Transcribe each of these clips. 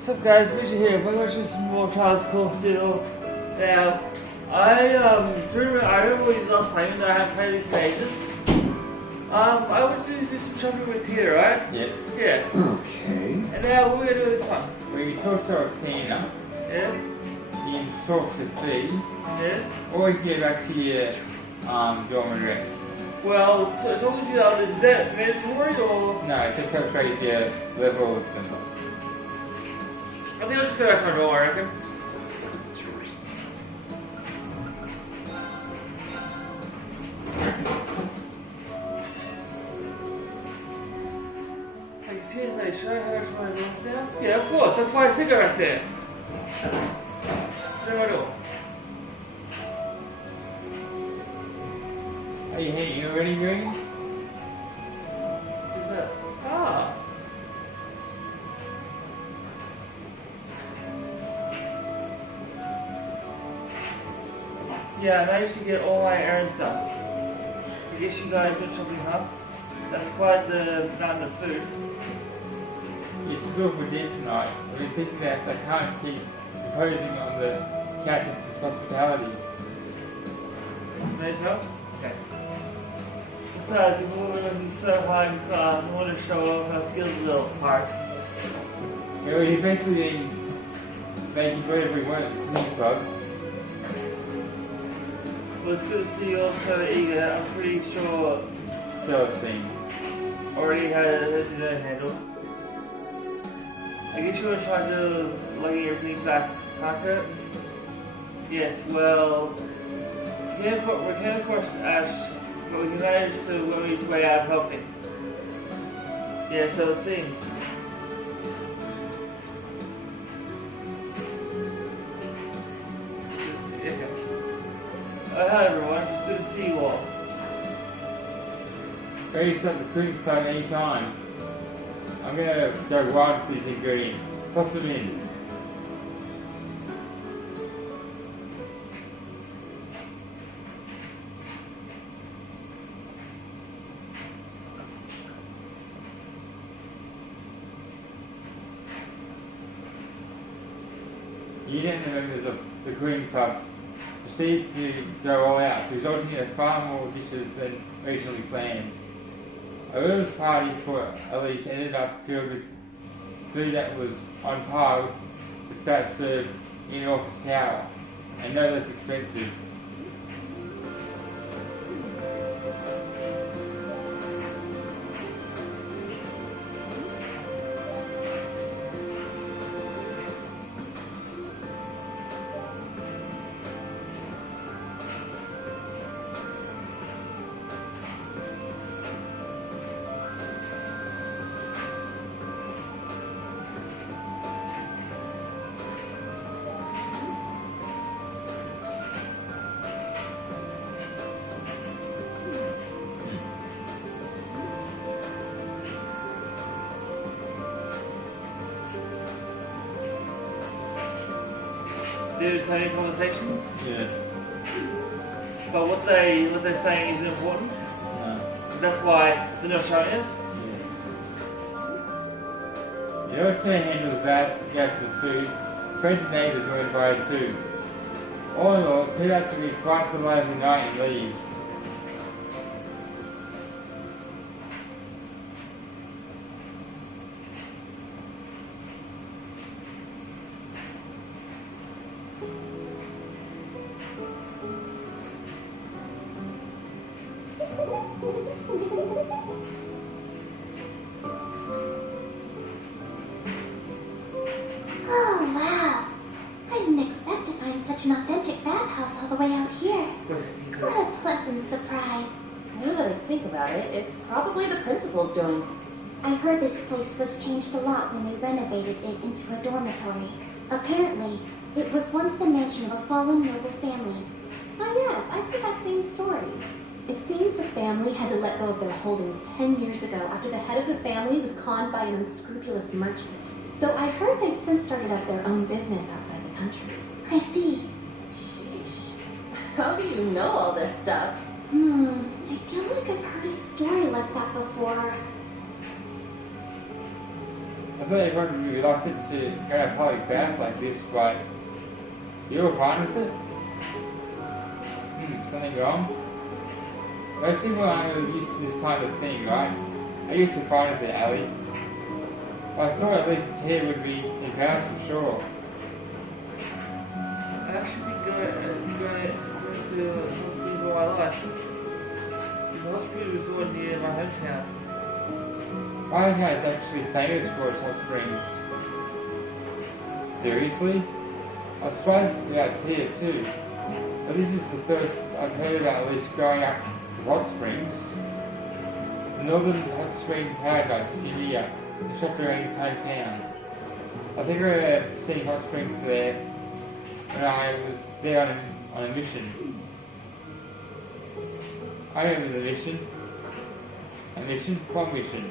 What's up guys, Bridget here. If I go through some more Charles Course still. Now, I remember you last time that I haven't played this in ages. I want to do some shopping with Tia, right? Yeah. Yeah. Okay. And now we're gonna do this one. We talk to Tina, Yeah? you talk to Fee, Yeah? or you can go back to your dorm address. Well, talking to the others, is that mandatory or? No, it just helps raise your level of them. I think I'll just go back to my roll, I reckon. Should I have my room now? Yeah, of course. That's why I said go back there. Show my door. Are you already green? Is that? Ah. Yeah, I managed to get all my errands done. I guess you guys went shopping, huh? That's quite the amount of food. It's still for dinner tonight. We're thinking that I can't keep imposing on the Countess's hospitality. May as well? Okay. Besides, if we're looking so high in class, I want to show off our skills a little part. Yeah, well, you basically making whatever we want at the cleaning club. Well, it's good to see you all so eager. I'm pretty sure Celestine. already had it handled. I guess you want to try to lugging everything back, Parker? Yes, well, we came across Ash, but we managed to worm his way out helping. Yeah, so it seems. Yeah. Hi everyone, it's good to see you all. Ready to start the cooking club anytime. I'm gonna go wild for these ingredients. Toss them in. You and the members of the cooking club proceed to go all out, resulting in far more dishes than originally planned. Earl's party for Elise ended up filled with food that was on par with that served in Orcus Tower, and no less expensive. They're just having conversations, Yeah. but what they're saying isn't important. No. That's why they're not showing us. Yeah. In order to handle the vast gaps of food, friends and neighbours were invited too. All in all, it turned out to be quite the lively night in Leeds. Oh, wow. I didn't expect to find such an authentic bathhouse all the way out here. What a pleasant surprise. Now that I think about it, it's probably the principal's doing. I heard this place was changed a lot when they renovated it into a dormitory. Apparently, it was once the mansion of a fallen noble family. Oh yes, I've heard that same story. It seems the family had to let go of their holdings 10 years ago after the head of the family was conned by an unscrupulous merchant. Though I heard they've since started up their own business outside the country. I see. Sheesh. How do you know all this stuff? I feel like I've heard a story like that before. I thought everyone would be reluctant to go to a public bath like this, but you're fine with it? Something wrong? Most people aren't used to this kind of thing, right? I used to find it, Ali. I thought at least a tear would be embarrassed for sure. I've actually been going to hospitals all my life. There's a hospital resort near my hometown. My hometown is actually famous for its hot springs. Seriously? I'm surprised about it's here too. But this is the first I've heard about at least growing up with hot springs. The Northern Hot Spring Paradise, Syria, in Chateaubriand's hometown. I think I remember seeing hot springs there when I was there on a mission. I remember the mission. A mission? What mission?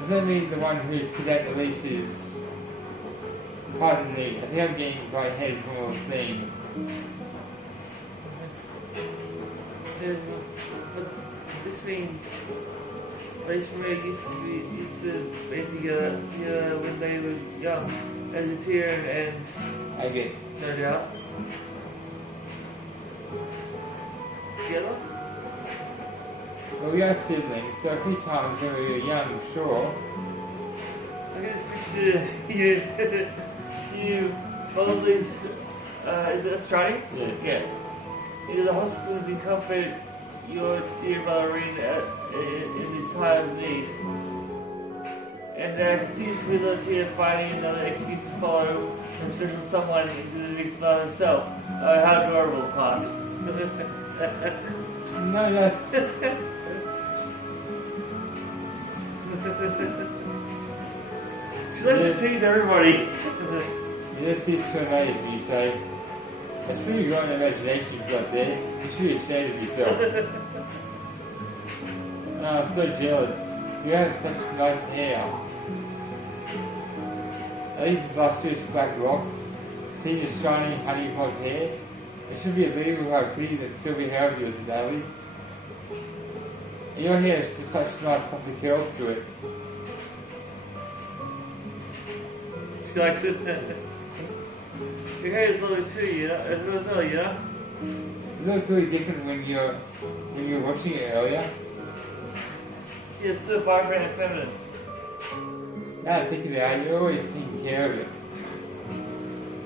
Does that mean the one who put out the leases? Pardon me, I think I'm getting lightheaded from all this name. But this means Lacey and Ray used to be together when they were young, as a tear and I get no doubt. Together? well, we are siblings, so a few times when we were young, sure. I can just picture you hold this, is it Australian? Yeah. In the hospitals you comfort your dear ballerina in this time of need. And I can see Sweetless here finding another excuse to follow a special someone into the mix by himself. Oh, how adorable, Pond. No, that's... She likes to tease everybody. This is so nice of you, so... That's pretty good imagination you've got there. You should be ashamed of yourself. Oh, I'm so jealous. You have such nice hair. At least it's lustrous black locks. See your shiny honey pot hair? It should be unbelievable how pretty that silvery hair of yours is, Ali. And your hair has just such nice fluffy curls to it. She likes it. Your hair is lovely too, you know, as well, you know? It looked really different when you were watching it earlier. Yeah, it's so vibrant and feminine. Now I think about it, you're always taking care of it.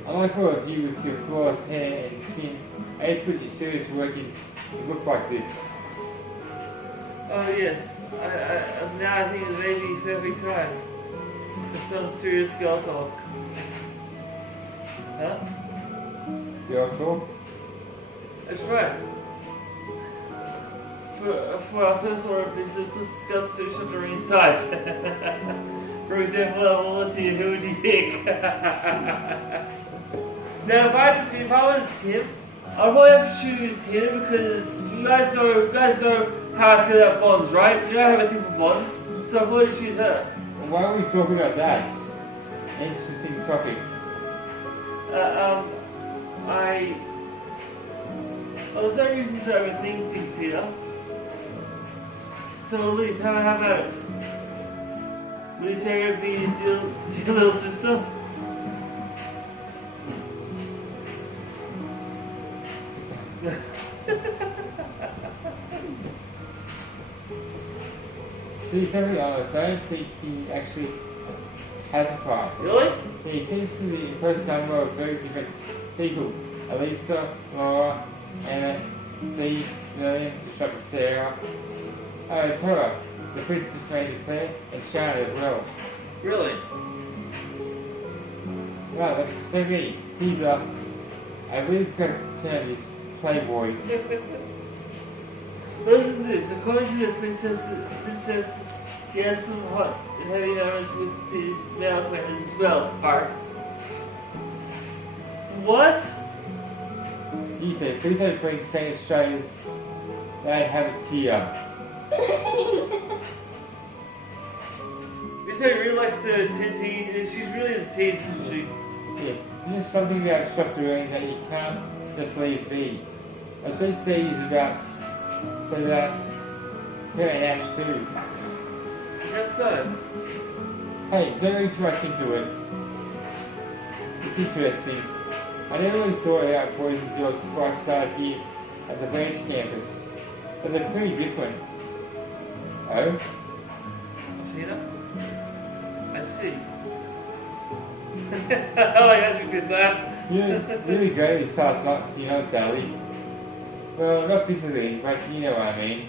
I like all of you with your flawless hair and skin. I hate to put your serious work in to look like this. Oh yes, now I think it's maybe perfect time for some serious girl talk. Huh? Girl talk? That's right. For our first order of business, let's discuss social Doreen's type. For example, Melissa, who would you pick? Now, if I was Tim, I'd probably have to choose Tim because you guys know how I feel about blondes, right? You know how I think of blondes, so I'd probably choose her. Why don't we talk about that? Interesting topic. There's no reason to overthink things, Tina. So, Elise, how about it? Would you say you'd be his dear little sister? To be perfectly honest, I don't think he actually has a type. Really? He seems to be a close number of very different people. Elisa, Laura, Anna, Dee, Lillian, Dr. Sarah, Tora, the Princess Ranger Claire, and Sharon as well. Really? Right, that's so many. He's I believe the correct term is playboy. Listen to this. According to the princess, he has some hot and heavy moments with his male acquaintances as well, Art. What? He said, please don't bring St. Australia's bad habits here. You say really likes the teen. She's really is a teen, isn't she? Yeah, there's something about structuring that you can't just leave be. I was supposed to say he's about so that her and Ash too. Is that so? Hey, don't read too much into it. It's interesting. I never really thought about boys and girls before I started here at the branch campus, but they're pretty different. Oh? Tina? I see. Oh my gosh, you did that. You're really great this past night, you know, Sally. Well, not physically, but you know what I mean.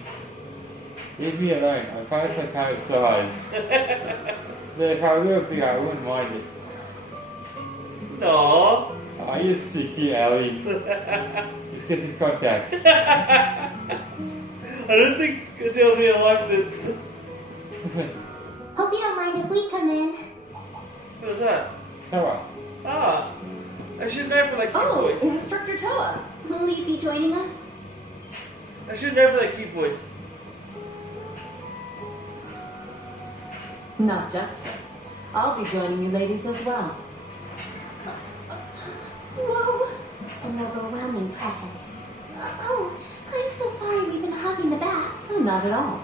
Leave me alone, I find it's my kind of size. But if I were a little bigger, I wouldn't mind it. No. Oh, you're just too cute, Allie. Excessive contact. I don't think Sylvia likes it. Hope you don't mind if we come in. What was that? Toa. Ah. I should know for that cute Oh, voice. Instructor Toa. Will you be joining us? I should know for that cute voice. Not just her. I'll be joining you ladies as well. Whoa! An overwhelming presence. Oh, I'm so sorry we've been hogging the bath. Oh, not at all.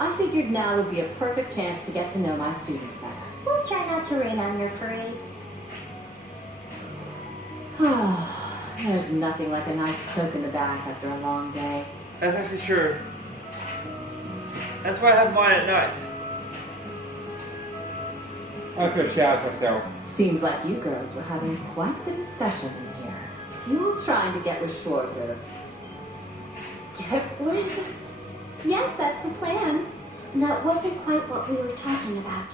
I figured now would be a perfect chance to get to know my students better. We'll try not to rain on your parade. There's nothing like a nice soak in the bath after a long day. That's actually true. That's why I have mine at night. I feel showered myself. Seems like you girls were having quite the discussion in here. You all trying to get with Schwarzer. Get with? Yes, that's the plan. That wasn't quite what we were talking about.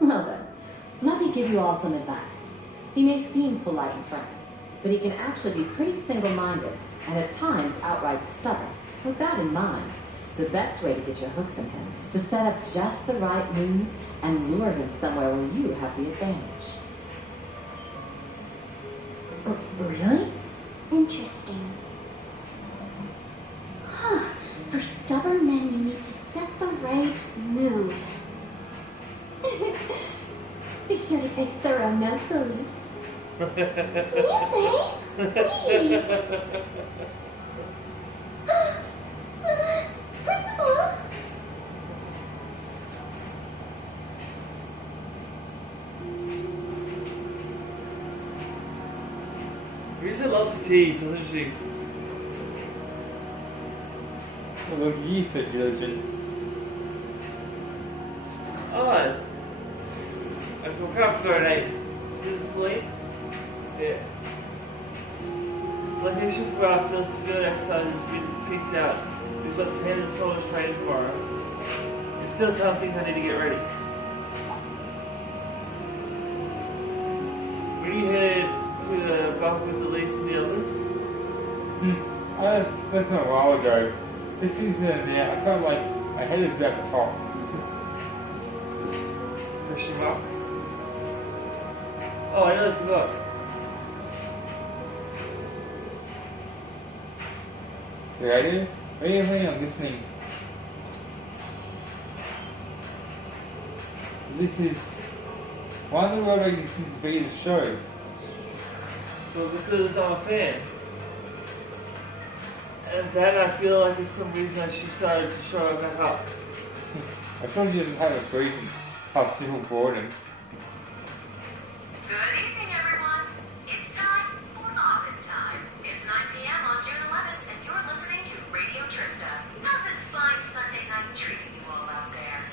Well then, let me give you all some advice. He may seem polite and friendly, but he can actually be pretty single-minded and at times outright stubborn. With that in mind, the best way to get your hooks in him is to set up just the right mood and lure him somewhere where you have the advantage. Really? Interesting. Huh. For stubborn men, you need to set the right mood. Be sure to take thorough notes, Elise. Please, eh? Please. Principal? Risa loves to tease, doesn't she? Well, look, you so diligent. Oh, it's... I can't forget her name. Is this Lee? Yeah. Location for our field exercise has been picked out. We've got Pan and Solar's training tomorrow. There's still time things I need to get ready. When you head to the bunk with the Leafs and the others? I left them a while ago. This incident there, I felt like my head is about to pop. Question mark. Oh, I nearly forgot. You ready? Ready, I'm listening. This is... Why in the world are you listening to be the show? Well, because I'm a fan. And then I feel like there's some reason I should start to show it back up. I suppose he doesn't have a reason. How simple boredom. Good evening, everyone. It's time for Oppen Time. It's 9 p.m. on June 11th, and you're listening to Radio Trista. How's this fine Sunday night treating you all out there?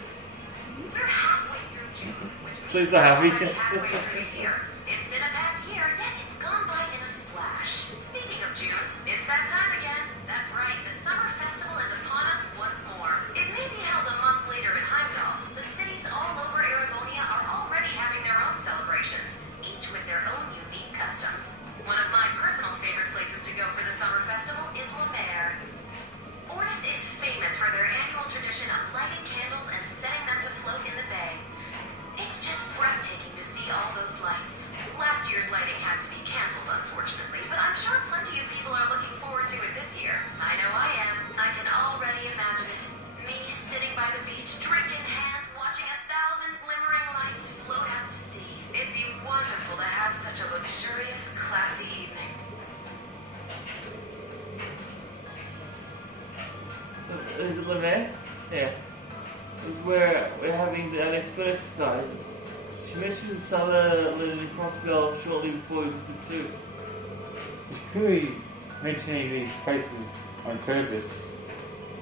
We're halfway through June, which means Please we're don't have me. already halfway through the year. It's been a packed year, yet it's gone by in a flash. Speaking of June, it's that time again. That's right, the Summer Festival is upon us once more. It may be held a month later in Heimdall, but cities all over Aragonia are already having their own celebrations, each with their own unique customs. One of my personal favorite places to go for the Summer Festival is La Mer. Ortis is famous for their annual tradition of lighting candles and setting them to float in the bay. It's just breathtaking to see all those lights. Last year's lighting had to be canceled, unfortunately, but I'm sure plenty of people are looking forward to it this year. I know I am. I can already imagine it. Me sitting by the beach, drink in hand, watching 1,000 glimmering lights float out to sea. It'd be wonderful to have such a luxurious, classy evening. Is it Le Mans? Yeah. It was where we're having the next foot exercises. She mentioned Sutherland and Crossbell shortly before we visited too. She's clearly mentioning these places on purpose.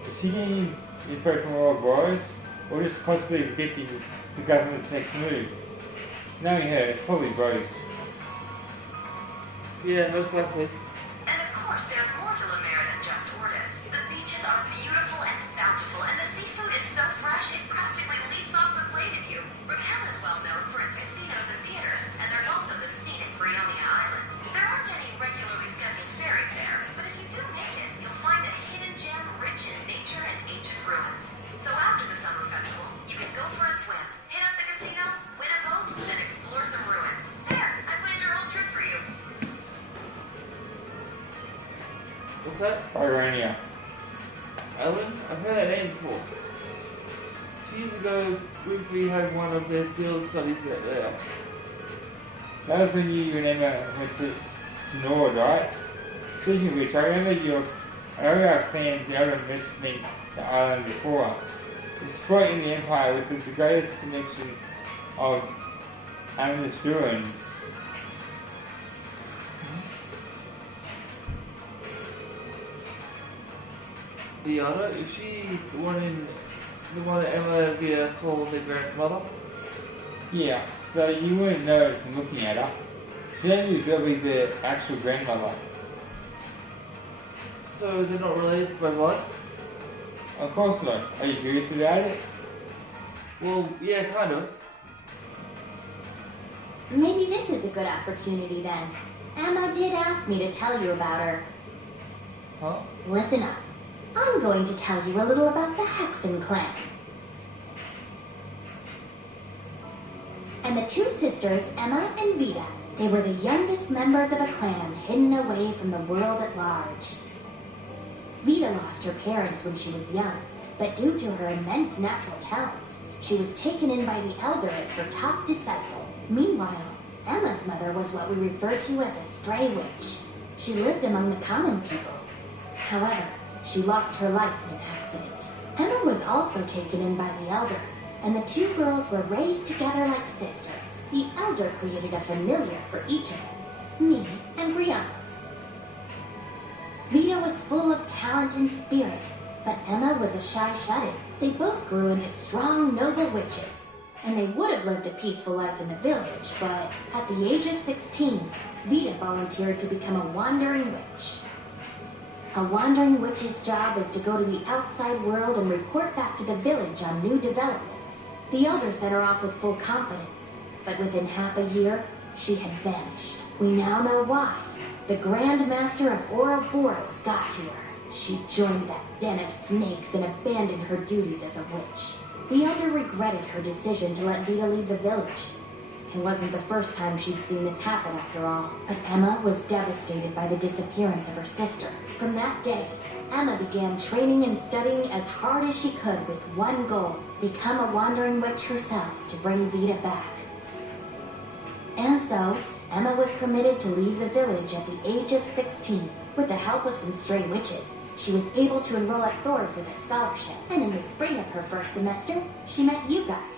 Is she getting info from all boys, or just constantly predicting the government's next move? Knowing her, it's probably both. Yeah, most likely. And of course, there's more to Lemaire than just Ortis. The beaches are beautiful and bountiful, and the seafood is so fresh it practically leaps off the plate at you. Raquel is well known for its casinos and theaters, and there's also the scenic Brionia Island. There aren't any regularly scheduled ferries there, but if you do make it, you'll find a hidden gem rich in nature and ancient ruins. So after the summer festival, you can go for a swim, hit up the casinos, win a boat, and explore some ruins. There, I planned your whole trip for you. What's that? Irania. Island? I've heard that name before. 2 years ago, Group B had one of their field studies there. That was when you and Emma went to Nord, right? Speaking of which, I remember our plans out of mentioning the island before. It's right in the Empire with the greatest connection of Amanus ruins. The other? Is she the one that Emma Vita called her grandmother? Yeah, though you wouldn't know it from looking at her. She only was probably the actual grandmother. So they're not related by blood? Of course not. Are you curious about it? Well, yeah, kind of. Maybe this is a good opportunity then. Emma did ask me to tell you about her. Huh? Listen up. I'm going to tell you a little about the Hexen clan. And the two sisters, Emma and Vita, they were the youngest members of a clan hidden away from the world at large. Vita lost her parents when she was young, but due to her immense natural talents, she was taken in by the Elder as her top disciple. Meanwhile, Emma's mother was what we refer to as a stray witch. She lived among the common people. However, she lost her life in an accident. Emma was also taken in by the Elder, and the two girls were raised together like sisters. The Elder created a familiar for each of them, me and Brianna's. Vita was full of talent and spirit, but Emma was a shy shut-in. They both grew into strong, noble witches, and they would have lived a peaceful life in the village, but at the age of 16, Vita volunteered to become a wandering witch. A wandering witch's job is to go to the outside world and report back to the village on new developments. The Elder set her off with full confidence, but within half a year, she had vanished. We now know why. The Grand Master of Ouroboros got to her. She joined that den of snakes and abandoned her duties as a witch. The Elder regretted her decision to let Vita leave the village. It wasn't the first time she'd seen this happen after all, but Emma was devastated by the disappearance of her sister. From that day, Emma began training and studying as hard as she could with one goal: become a wandering witch herself to bring Vita back. And so, Emma was permitted to leave the village at the age of 16. With the help of some stray witches, she was able to enroll at Thor's with a scholarship, and in the spring of her first semester, she met you guys.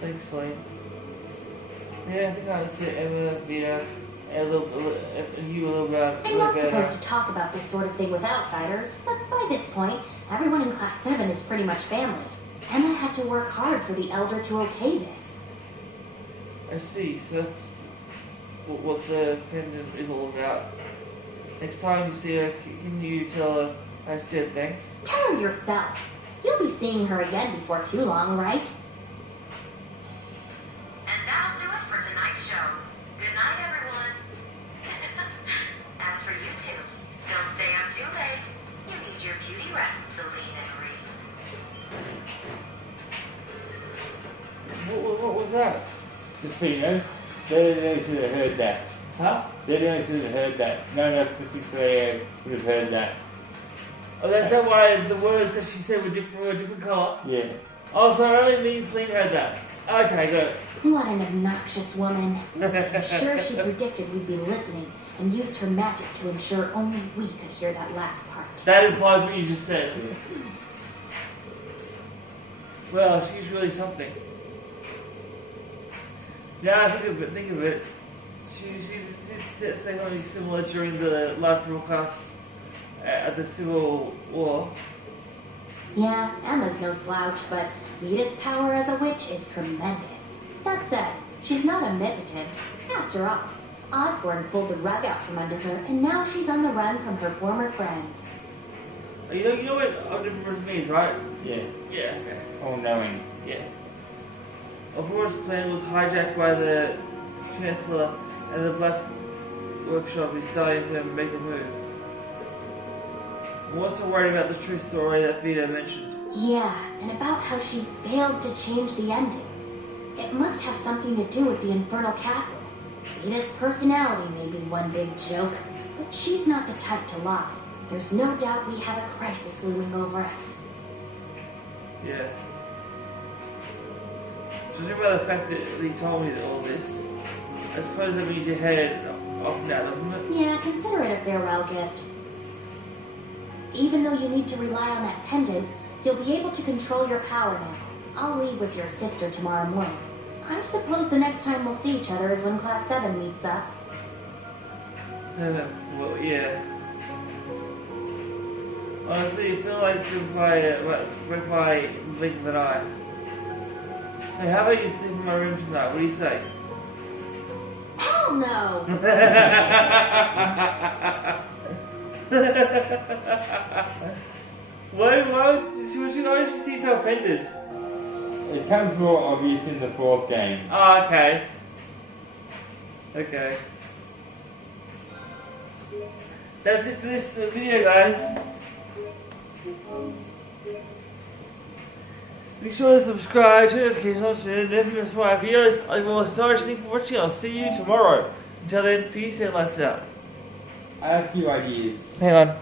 Thanks, Lane. Yeah, I think I understand Emma, Vita, and you a little bit. I'm not supposed to talk about this sort of thing with outsiders, but by this point, everyone in Class 7 is pretty much family. Emma had to work hard for the Elder to okay this. I see, so that's what the pendant is all about. Next time you see her, can you tell her I said thanks? Tell her yourself. You'll be seeing her again before too long, right? And that'll do it for tonight's show. Good night, everyone. As for you two, don't stay up too late. You need your beauty rest, Celine and Reed. What was that? Just so you know, they're the only two that heard that. Huh? They're the only two that heard that. No one else listening to the would have heard that. Oh, that's not why the words that she said were different colour? Yeah. Oh, so only me and Celine heard that. Okay, good. What an obnoxious woman. I'm sure she predicted we'd be listening, and used her magic to ensure only we could hear that last part. That implies what you just said. Well, she's really something. Yeah, think of it. She did say something similar during the life broadcast at the Civil War. Yeah, Emma's no slouch, but Vita's power as a witch is tremendous. That said, she's not omnipotent. After all, Osborn pulled the rug out from under her, and now she's on the run from her former friends. You know what Omnivorous means, right? Yeah. Yeah, okay. All knowing. Yeah. Omnivorous' plan was hijacked by the Chancellor, and the Black Workshop is starting to make a move. I'm also worried about the true story that Vita mentioned. Yeah, and about how she failed to change the ending. It must have something to do with the Infernal Castle. Vita's personality may be one big joke, but she's not the type to lie. There's no doubt we have a crisis looming over us. Yeah. Judging by the fact that he told me all this, I suppose that means your head off now, doesn't it? Yeah, consider it a farewell gift. Even though you need to rely on that pendant, you'll be able to control your power now. I'll leave with your sister tomorrow morning. I suppose the next time we'll see each other is when Class 7 meets up. Well, yeah. Honestly, I feel like if I blink of an eye. Hey, how about you sleep in my room tonight? What do you say? Hell no! Why she seem so offended? It comes more obvious in the fourth game. Oh, okay. Okay. That's it for this video, guys. Be sure to subscribe, turn notifications on, and never miss my videos. I will start thank you for watching. I'll see you tomorrow. Until then, peace and lights out. I have a few ideas. Hang on.